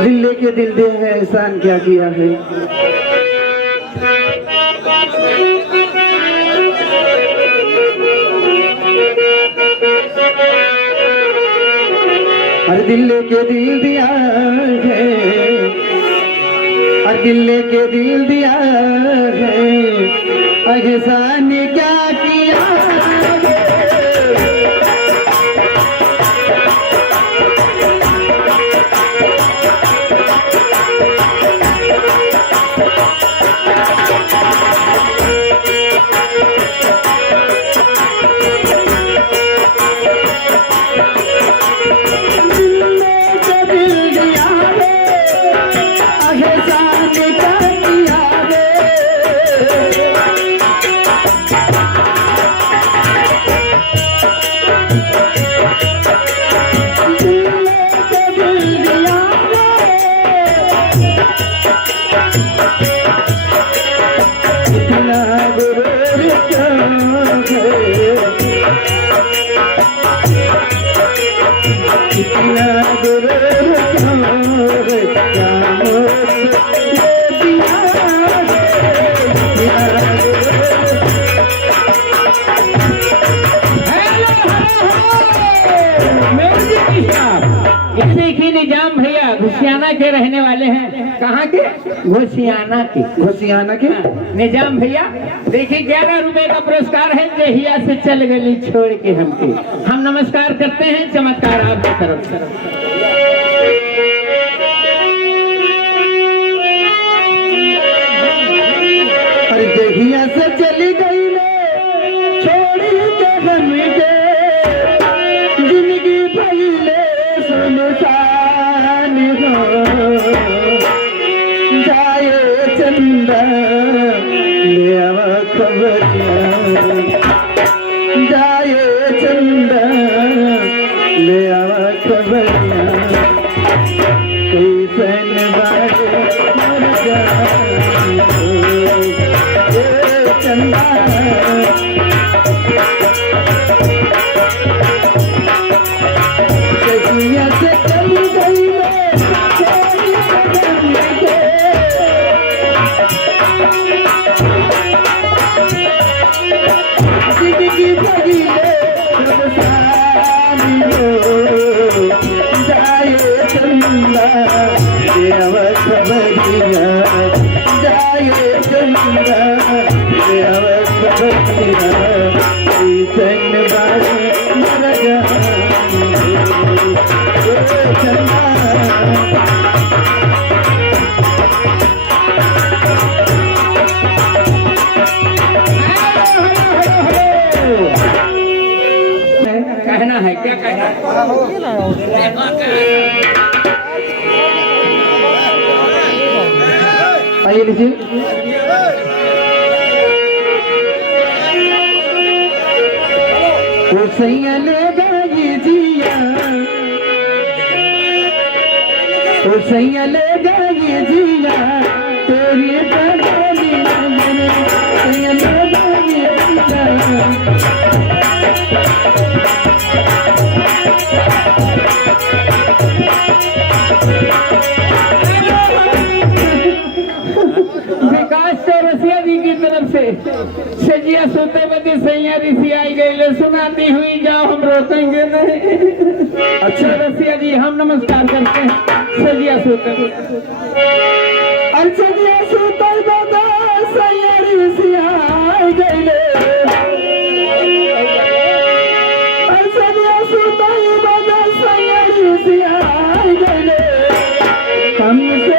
दिल लेके दिल दे है, एहसान क्या किया है। हर दिल लेके दिल दिया है, हर दिल लेके दिल दिया है, एहसान क्या किया है। देखिए निजाम भैया घुसियाना के रहने वाले हैं। कहाँ के? घुसियाना के। घुसियाना के निजाम भैया देखिए 11 रुपए का पुरस्कार है। जहिया से चल गली छोड़ के हमके। हम नमस्कार करते हैं, चमत्कार आपकी तरफ से। जहिया से चली गई छोड़ी के हमके, जिंदगी पहले सुनसान हो जाए चंदा ले आवा खबरिया, जाए चंदा ले आवा खबरिया, कैसन बारे मर जाए चंदा। जहिया से चली गई जिंदगी भरी जाए चंदा देव खबरिया, जाए चंदा देव खबरिया, कैसन बारे मर जाए चंदा। कहना है क्या कहना आइए लीजिए। वो सैया ले गई जिया, वो सैया ले गई जिया, तेरी बदली सैया ले गई जिया। विकास चौरसिया जी की तरफ से सजिया सोते बदी सैया ऋषि आई गई सुनाती हुई जाओ, हम रोकेंगे नहीं। अच्छा रसिया जी हम नमस्कार करते हैं। सजिया सोते सजिया सोते बदा सैया ऋषि आई गई, सजिया सोते बदा सैया ऋषि आई गई, हमसे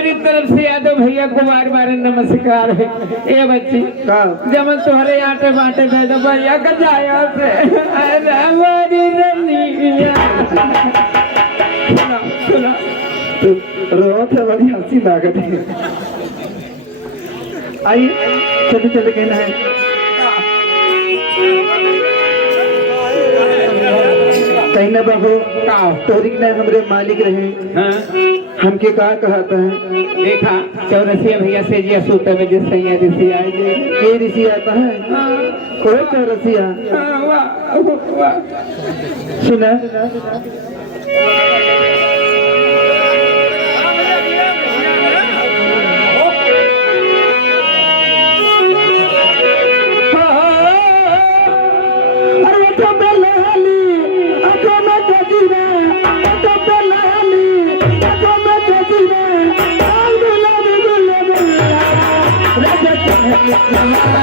हमारी तरफ से यादव भैया को बार बार नमस्कार है। ए बच्ची का जब तुम्हारे आटे बाटे दे दो भैया का जाया से अरे हमारी रनिया सुना सुना रो तो बड़ी हंसी लागत है। आइए चले चले कहना है कहीं ना बाबू का तोरी ना हमरे मालिक रहे हाँ हमके का कहता है देखा चौरसिया भैया से जी सूते में जिस सैया ऋषि आएंगे ये ऋषि आता है कोई चौरसिया वाह वाह सुना Raja